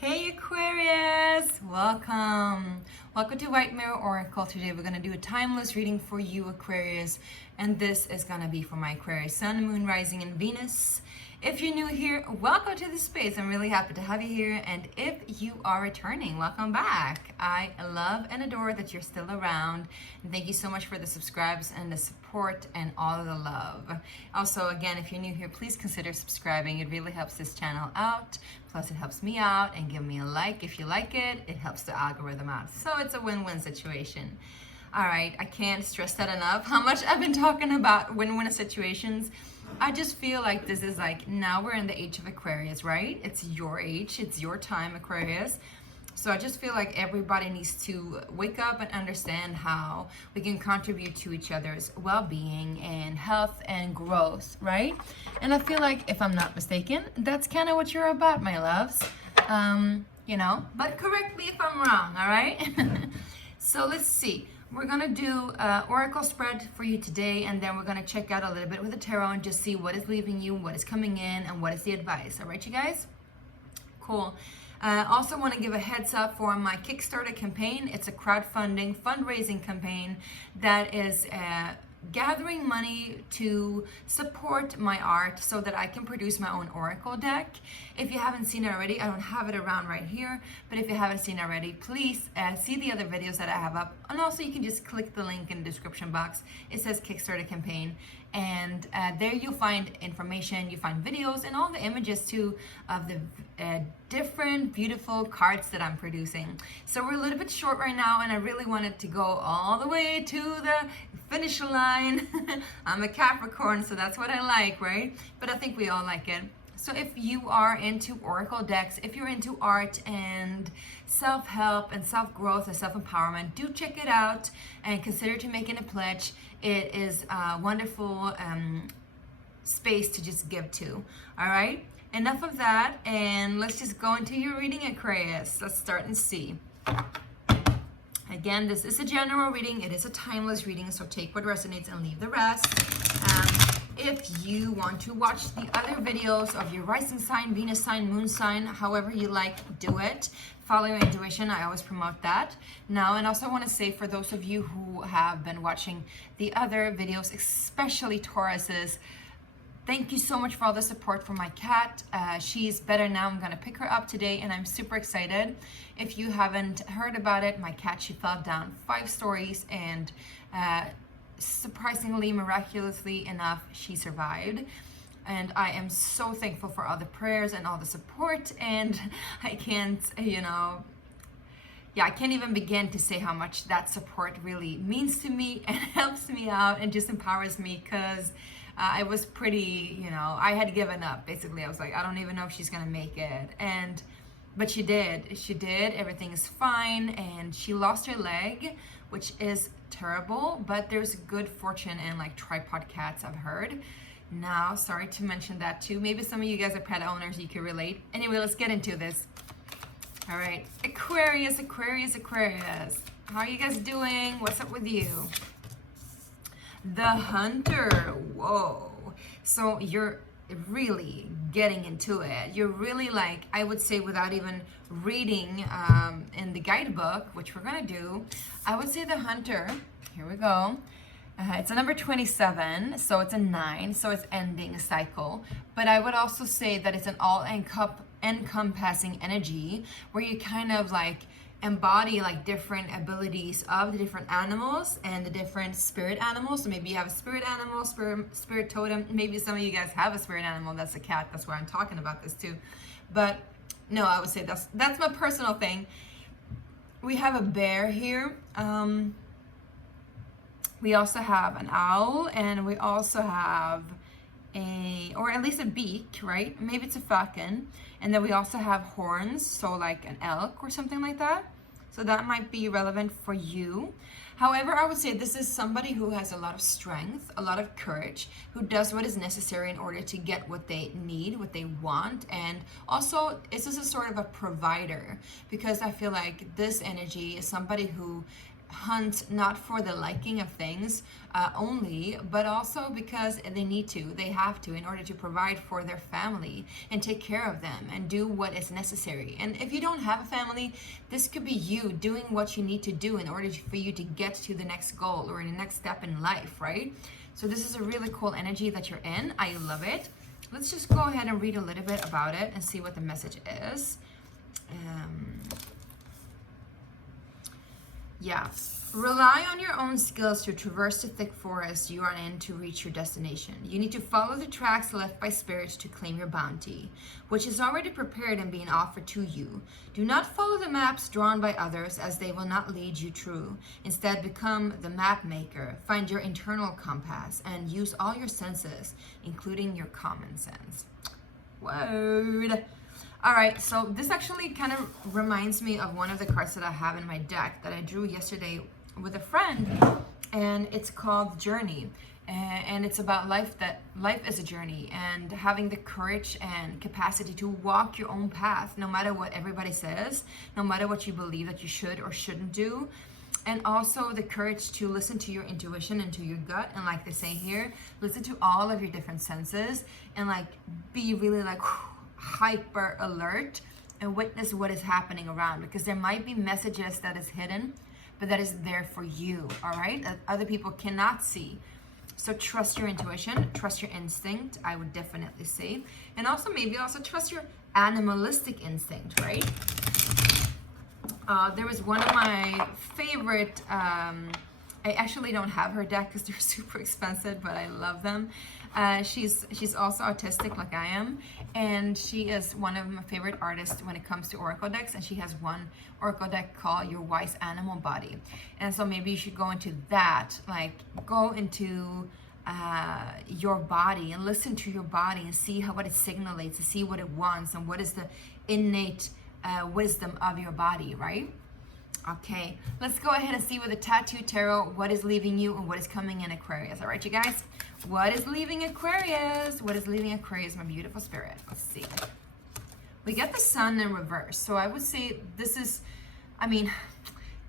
Hey Aquarius, welcome. Welcome to White Mirror Oracle. Today we're going to do a timeless reading for you Aquarius, and this is going to be for my Aquarius Sun, Moon, Rising, and Venus. If you're new here, welcome to the space. I'm really happy to have you here, and if you are returning, welcome back. I love and adore that you're still around, and thank you so much for the subscribes and the support and all of the love. Also, again, if you're new here, please consider subscribing. It really helps this channel out. Plus, it helps me out, and give me a like if you like it. It helps the algorithm out. So it's a win-win situation. All right, I can't stress that enough, how much I've been talking about win-win situations. I just feel like this is like, now we're in the age of Aquarius, right? It's your age, it's your time, Aquarius. So I just feel like everybody needs to wake up and understand how we can contribute to each other's well-being and health and growth, right? And I feel like, if I'm not mistaken, that's kind of what you're about, my loves. But correct me if I'm wrong, all right? So let's see. We're gonna do oracle spread for you today, and then we're gonna check out a little bit with the tarot and just see what is leaving you, what is coming in, and what is the advice. All right, you guys? Cool. Also want to give a heads up for my Kickstarter campaign. It's a crowdfunding, fundraising campaign that is gathering money to support my art so that I can produce my own oracle deck. If you haven't seen it already, I don't have it around right here, but if you haven't seen it already, please see the other videos that I have up, and also you can just click the link in the description box. It says Kickstarter campaign, and there you'll find information, you find videos and all the images too of the different beautiful cards that I'm producing. So we're a little bit short right now, and I really wanted to go all the way to the finish line. I'm a Capricorn, so that's what I like, right? But I think we all like it. So if you are into oracle decks, if you're into art and self-help and self-growth and self-empowerment, do check it out and consider to making a pledge. It is a wonderful space to just give to. All right, enough of that, and let's just go into your reading, Aquarius. Let's start and see. Again, this is a general reading. It is a timeless reading, so take what resonates and leave the rest. If you want to watch the other videos of your rising sign, Venus sign, moon sign, however you like, do it. Follow your intuition. I always promote that. Now, and also want to say, for those of you who have been watching the other videos, especially Tauruses, thank you so much for all the support for my cat. She's better now. I'm going to pick her up today, and I'm super excited. If you haven't heard about it, my cat, she fell down 5 stories, and surprisingly, miraculously enough, she survived. And I am so thankful for all the prayers and all the support, and I can't, I can't even begin to say how much that support really means to me and helps me out and just empowers me, because I was pretty, I had given up, basically. I was like, I don't even know if she's gonna make it. But she did, everything is fine, and she lost her leg, which is terrible, but there's good fortune in like tripod cats, I've heard. Now, sorry to mention that too. Maybe some of you guys are pet owners, you can relate. Anyway, let's get into this. All right, Aquarius. How are you guys doing? What's up with you? The Hunter, whoa. So you're really getting into it. You're really, like, I would say, without even reading in the guidebook, which we're gonna do, I would say the Hunter, here we go. It's a number 27, so it's a 9, so it's ending a cycle. But I would also say that it's an all-encompassing energy where you kind of like embody like different abilities of the different animals and the different spirit animals. So maybe you have a spirit animal, spirit totem. Maybe some of you guys have a spirit animal that's a cat. That's why I'm talking about this too. But no, I would say that's my personal thing. We have a bear here. We also have an owl, and we also have or at least a beak, right? Maybe it's a falcon. And then we also have horns, so like an elk or something like that. So that might be relevant for you. However, I would say this is somebody who has a lot of strength, a lot of courage, who does what is necessary in order to get what they need, what they want. And also, this is a sort of a provider, because I feel like this energy is somebody who hunt not for the liking of things only, but also because they need to, they have to, in order to provide for their family and take care of them and do what is necessary. And if you don't have a family, this could be you doing what you need to do in order for you to get to the next goal or the next step in life, right? So this is a really cool energy that you're in. I love it. Let's just go ahead and read a little bit about it and see what the message is. Yeah, rely on your own skills to traverse the thick forest you are in to reach your destination. You need to follow the tracks left by spirits to claim your bounty, which is already prepared and being offered to you. Do not follow the maps drawn by others, as they will not lead you true. Instead, become the map maker. Find your internal compass and use all your senses, including your common sense. Word. All right, so this actually kind of reminds me of one of the cards that I have in my deck that I drew yesterday with a friend, and it's called Journey. And it's about life, that life is a journey, and having the courage and capacity to walk your own path, no matter what everybody says, no matter what you believe that you should or shouldn't do. And also the courage to listen to your intuition and to your gut, and like they say here, listen to all of your different senses and like be really like hyper alert and witness what is happening around, because there might be messages that is hidden, but that is there for you, all right, that other people cannot see. So trust your intuition, trust your instinct, I would definitely say. And also maybe also trust your animalistic instinct, right? There was one of my favorite, I actually don't have her deck because they're super expensive, but I love them. She's also autistic like I am, and she is one of my favorite artists when it comes to oracle decks, and she has one oracle deck called Your Wise Animal Body. And so maybe you should go into that, like go into your body and listen to your body and see what it signalates, to see what it wants and what is the innate wisdom of your body, right? Okay, let's go ahead and see with the Tattoo Tarot what is leaving you and what is coming in Aquarius. All right, you guys, what is leaving Aquarius? What is leaving Aquarius, my beautiful spirit? Let's see. We get the Sun in reverse. So I would say this is, I mean,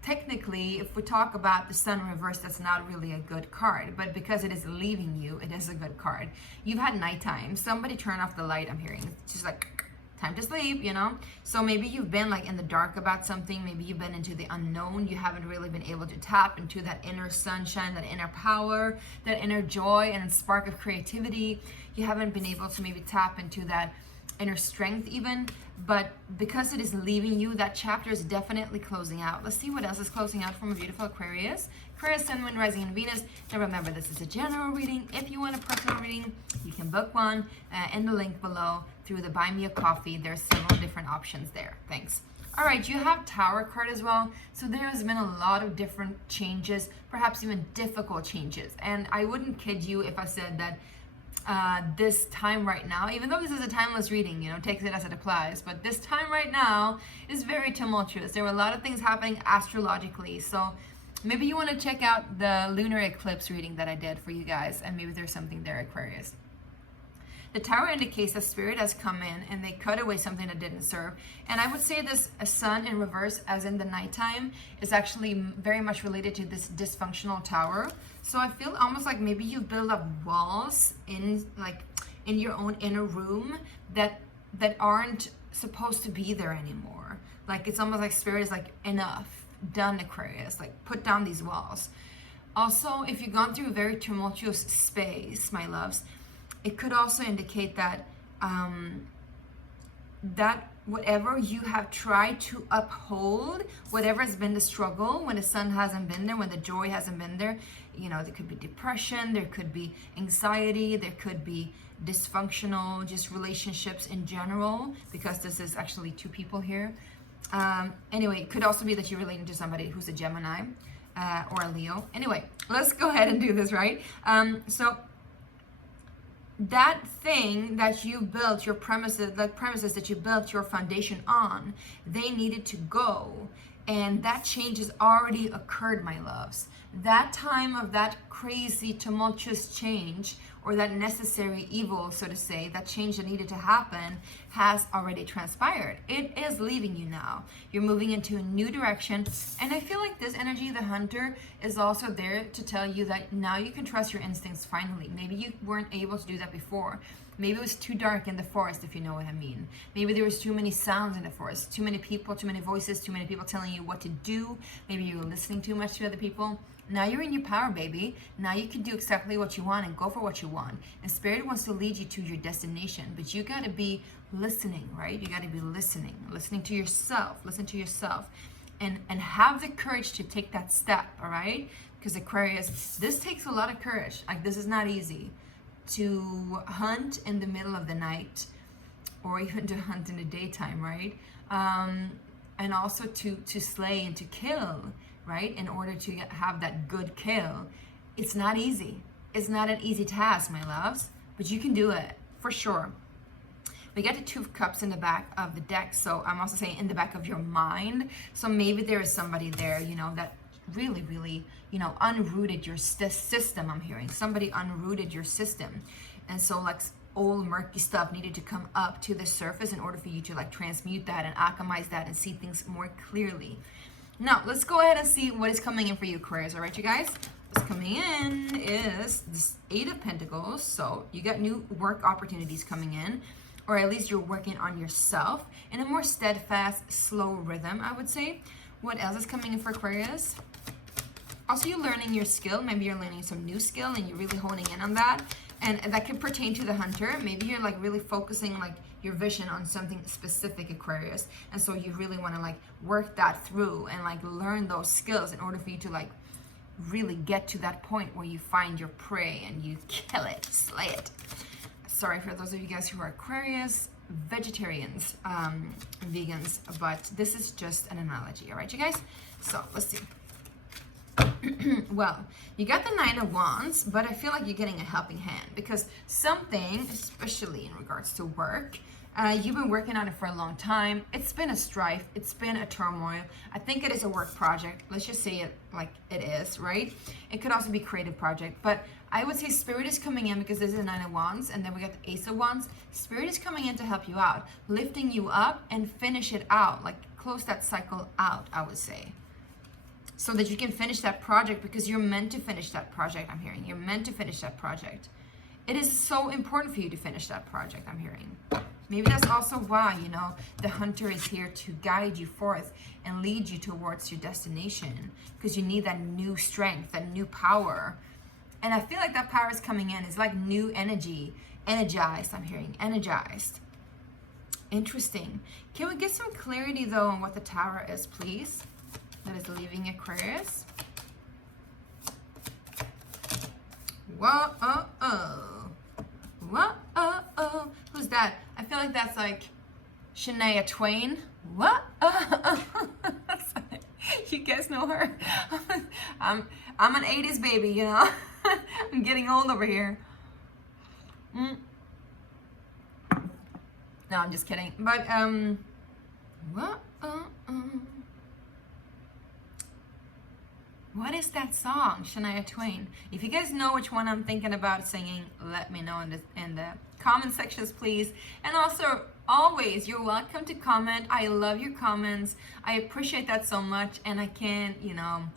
technically, if we talk about the Sun in reverse, that's not really a good card. But because it is leaving you, it is a good card. You've had nighttime. Somebody turn off the light, I'm hearing. It's just like time to sleep, you know? So maybe you've been like in the dark about something. Maybe you've been into the unknown. You haven't really been able to tap into that inner sunshine, that inner power, that inner joy and spark of creativity. You haven't been able to maybe tap into that inner strength even. But because it is leaving you, that chapter is definitely closing out. Let's see what else is closing out from a beautiful Aquarius. Aquarius, Sun, Moon, Rising, and Venus. Now remember, this is a general reading. If you want a personal reading, you can book one in the link below through the Buy Me a Coffee. There's several different options there. Thanks. All right, you have Tower card as well. So there has been a lot of different changes, perhaps even difficult changes. And I wouldn't kid you if I said that this time right now, even though this is a timeless reading, you know, takes it as it applies, but this time right now is very tumultuous. There were a lot of things happening astrologically. So maybe you want to check out the lunar eclipse reading that I did for you guys, and maybe there's something there, Aquarius. The Tower indicates that spirit has come in and they cut away something that didn't serve. And I would say this Sun in reverse, as in the nighttime, is actually very much related to this dysfunctional tower. So I feel almost like maybe you build up walls in your own inner room that aren't supposed to be there anymore. Like it's almost like spirit is like, enough, done, Aquarius, like put down these walls. Also, if you've gone through a very tumultuous space, my loves, it could also indicate that that whatever you have tried to uphold, whatever has been the struggle, when the sun hasn't been there, when the joy hasn't been there, you know, there could be depression, there could be anxiety, there could be dysfunctional just relationships in general, because this is actually two people here. Anyway, it could also be that you're relating to somebody who's a Gemini or a Leo. Anyway, let's go ahead and do this, right? So that thing that you built, your premises, the premises that you built your foundation on, they needed to go. And that change has already occurred, my loves. that time of that crazy tumultuous change, or that necessary evil, so to say, that change that needed to happen has already transpired. It is leaving you now. You're moving into a new direction. And I feel like this energy, the hunter, is also there to tell you that now you can trust your instincts finally. Maybe you weren't able to do that before. Maybe it was too dark in the forest, if you know what I mean. Maybe there was too many sounds in the forest, too many people, too many voices, too many people telling you what to do. Maybe you were listening too much to other people. Now you're in your power, baby. Now you can do exactly what you want and go for what you want. And Spirit wants to lead you to your destination, but you got to be listening, right? You got to be listening to yourself, and have the courage to take that step, all right? Because Aquarius, this takes a lot of courage. Like, this is not easy to hunt in the middle of the night, or even to hunt in the daytime, right? And also to slay and to kill, right? In order to have that good kill. It's not easy. It's not an easy task, my loves, but you can do it for sure. We got the Two of Cups in the back of the deck, so I'm also saying in the back of your mind. So maybe there is somebody there, you know, that really, really, you know, unrooted your system, I'm hearing. Somebody unrooted your system. And so like old murky stuff needed to come up to the surface in order for you to like transmute that and alchemize that and see things more clearly. Now, let's go ahead and see what is coming in for you, Aquarius. All right, you guys? What's coming in is this Eight of Pentacles. So you got new work opportunities coming in, or at least you're working on yourself in a more steadfast, slow rhythm, I would say. What else is coming in for Aquarius? Also, you're learning your skill. Maybe you're learning some new skill and you're really honing in on that. And that could pertain to the hunter. Maybe you're like really focusing like your vision on something specific, Aquarius. And so you really want to like work that through and like learn those skills in order for you to like really get to that point where you find your prey and you kill it, slay it. Sorry for those of you guys who are Aquarius, vegetarians, vegans, but this is just an analogy, all right, you guys? So let's see. Well, you got the Nine of Wands, but I feel like you're getting a helping hand because something, especially in regards to work, you've been working on it for a long time. It's been a strife. It's been a turmoil. I think it is a work project. Let's just say it like it is, right? It could also be a creative project, but I would say Spirit is coming in because this is the Nine of Wands, and then we got the Ace of Wands. Spirit is coming in to help you out, lifting you up and finish it out, like close that cycle out, I would say. So that you can finish that project because you're meant to finish that project, I'm hearing. You're meant to finish that project. It is so important for you to finish that project, I'm hearing. Maybe that's also why, you know, the hunter is here to guide you forth and lead you towards your destination because you need that new strength, that new power. And I feel like that power is coming in. It's like new energy, energized, I'm hearing, energized. Interesting. Can we get some clarity though on what the Tower is, please? That is leaving Aquarius. Whoa, Whoa, who's that? I feel like that's like Shania Twain. What? You guys know her? I'm an 80s baby, you know? I'm getting old over here. No, I'm just kidding. But, what is that song, Shania Twain? If you guys know which one I'm thinking about singing, let me know in the comment sections, please. And also, always, you're welcome to comment. I love your comments. I appreciate that so much. And I can't, you know,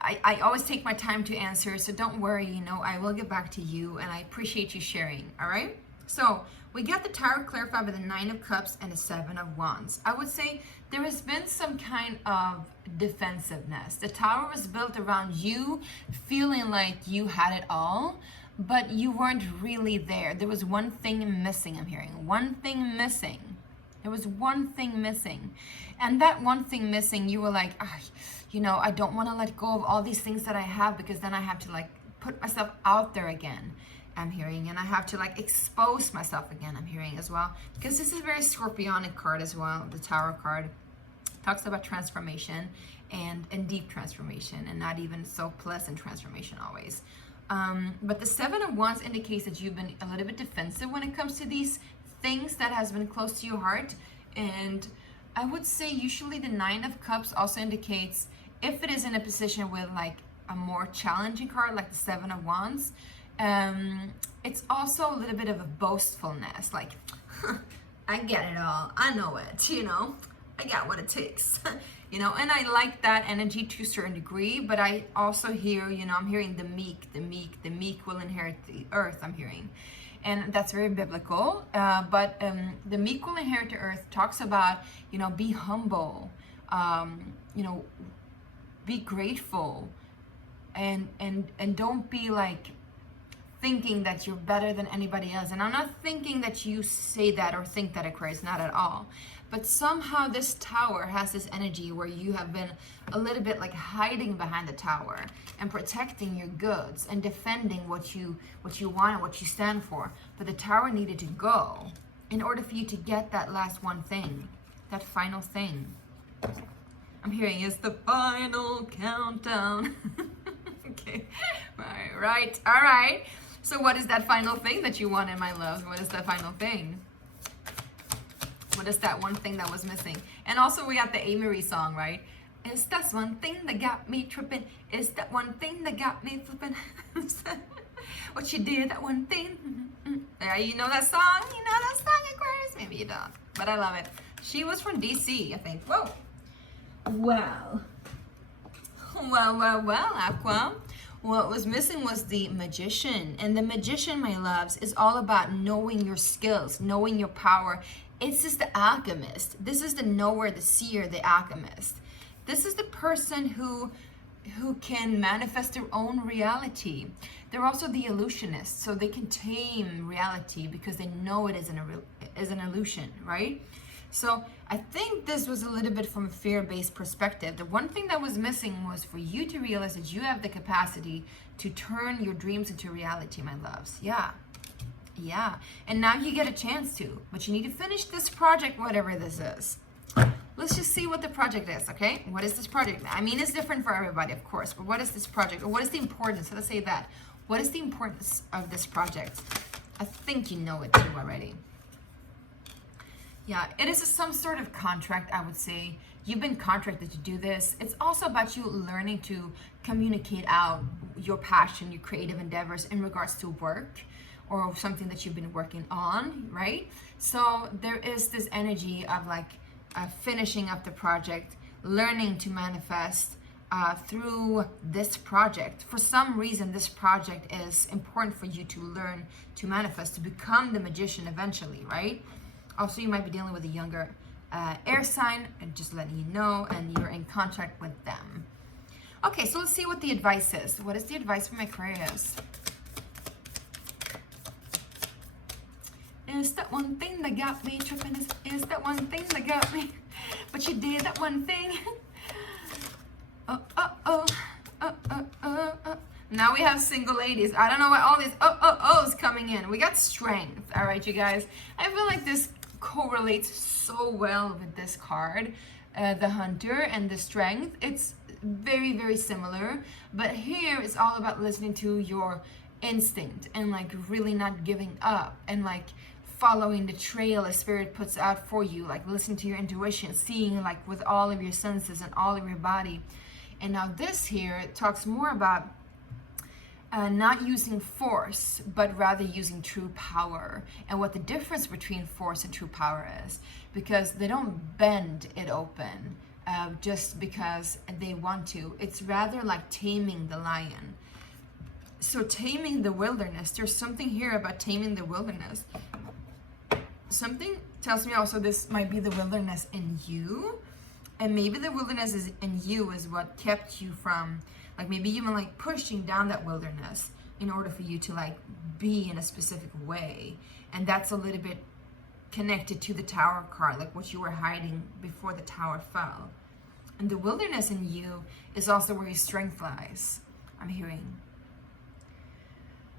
I always take my time to answer. So don't worry, you know, I will get back to you. And I appreciate you sharing, all right? So we got the Tower clarified with the Nine of Cups and the Seven of Wands. I would say there has been some kind of defensiveness. The Tower was built around you feeling like you had it all, but you weren't really there. There was one thing missing, I'm hearing. One thing missing. There was one thing missing. And that one thing missing, you were like, you know, I don't want to let go of all these things that I have because then I have to like put myself out there again. I'm hearing, and I have to like expose myself again, I'm hearing as well, because this is a very scorpionic card as well. The Tower card talks about transformation and deep transformation, and not even so pleasant transformation always. But the Seven of Wands indicates that you've been a little bit defensive when it comes to these things that has been close to your heart. And I would say usually the Nine of Cups also indicates if it is in a position with like a more challenging card, like the Seven of Wands. It's also a little bit of a boastfulness, like, I get it all, I know it, you know, I got what it takes, you know, and I like that energy to a certain degree, but I also hear, you know, I'm hearing the meek will inherit the earth, I'm hearing. And that's very biblical, but the meek will inherit the earth talks about, you know, be humble, you know, be grateful, and don't be like thinking that you're better than anybody else. And I'm not thinking that you say that or think that, Aquarius, not at all. But somehow this tower has this energy where you have been a little bit like hiding behind the tower and protecting your goods and defending what you want and what you stand for. But the tower needed to go in order for you to get that last one thing, that final thing. I'm hearing is the final countdown. Okay, right, all right. So what is that final thing that you wanted, my loves? What is that final thing? What is that one thing that was missing? And also we got the A-Marie song, right? Is that one thing that got me tripping? Is that one thing that got me flipping? What you did, that one thing. Yeah, you know that song? You know that song, Aquarius? Maybe you don't, but I love it. She was from DC, I think. Whoa. Well, Aqua. What was missing was the Magician. And the Magician, my loves, is all about knowing your skills, knowing your power. It's just the alchemist. This is the knower, the seer, the alchemist. This is the person who can manifest their own reality. They're also the illusionist, so they can tame reality because they know it is an illusion, right? So I think this was a little bit from a fear-based perspective. The one thing that was missing was for you to realize that you have the capacity to turn your dreams into reality, my loves. Yeah. And now you get a chance to, but you need to finish this project, whatever this is. Let's just see what the project is, okay? What is this project? I mean, it's different for everybody, of course, but what is this project? Or what is the importance? Let's say that. What is the importance of this project? I think you know it too already. Yeah, it is some sort of contract, I would say. You've been contracted to do this. It's also about you learning to communicate out your passion, your creative endeavors in regards to work or something that you've been working on, right? So there is this energy of like finishing up the project, learning to manifest through this project. For some reason, this project is important for you to learn to manifest, to become the magician eventually, right? Also, you might be dealing with a younger air sign, and just letting you know, and you're in contact with them. Okay, so let's see what the advice is. What is the advice from Aquarius? Is that one thing that got me tripping? Is that one thing that got me? But you did that one thing. Now we have single ladies. I don't know why all these ohs coming in. We got strength. All right, you guys. I feel like this correlates so well with this card, the hunter and the strength. It's very, very similar. But here it's all about listening to your instinct and like really not giving up and like following the trail a spirit puts out for you, like listening to your intuition, seeing like with all of your senses and all of your body. And now this here talks more about not using force, but rather using true power, and what the difference between force and true power is, because they don't bend it open just because they want to. It's rather like taming the lion. So taming the wilderness, there's something here about taming the wilderness. Something tells me also this might be the wilderness in you, and maybe the wilderness is in you is what kept you from, like maybe even like pushing down that wilderness in order for you to like be in a specific way. And that's a little bit connected to the tower card, like what you were hiding before the tower fell. And the wilderness in you is also where your strength lies, I'm hearing.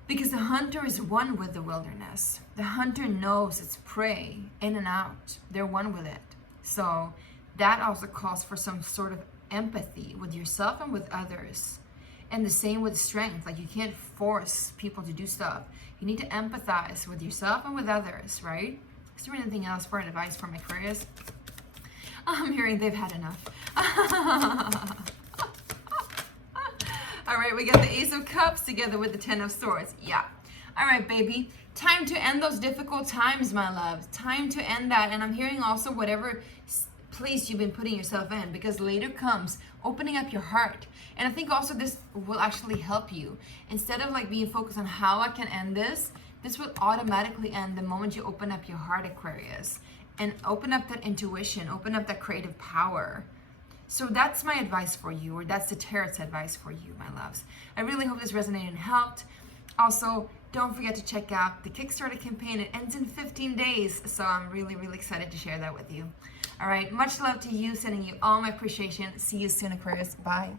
Because the hunter is one with the wilderness. The hunter knows its prey in and out. They're one with it. So that also calls for some sort of empathy with yourself and with others. And the same with strength. Like you can't force people to do stuff. You need to empathize with yourself and with others, right? Is there anything else for advice from Aquarius? I'm hearing they've had enough. All right, we got the Ace of Cups together with the Ten of Swords. Yeah. All right, baby. Time to end those difficult times, my love. Time to end that. And I'm hearing also whatever place you've been putting yourself in, because later comes opening up your heart. And I think also this will actually help you. Instead of like being focused on how I can end this will automatically end the moment you open up your heart, Aquarius, and open up that intuition, open up that creative power. So that's my advice for you, or that's the Tarot's advice for you, my loves. I really hope this resonated and helped. Also, don't forget to check out the Kickstarter campaign. It ends in 15 days, so I'm really, really excited to share that with you. All right, much love to you, sending you all my appreciation. See you soon, Aquarius. Bye.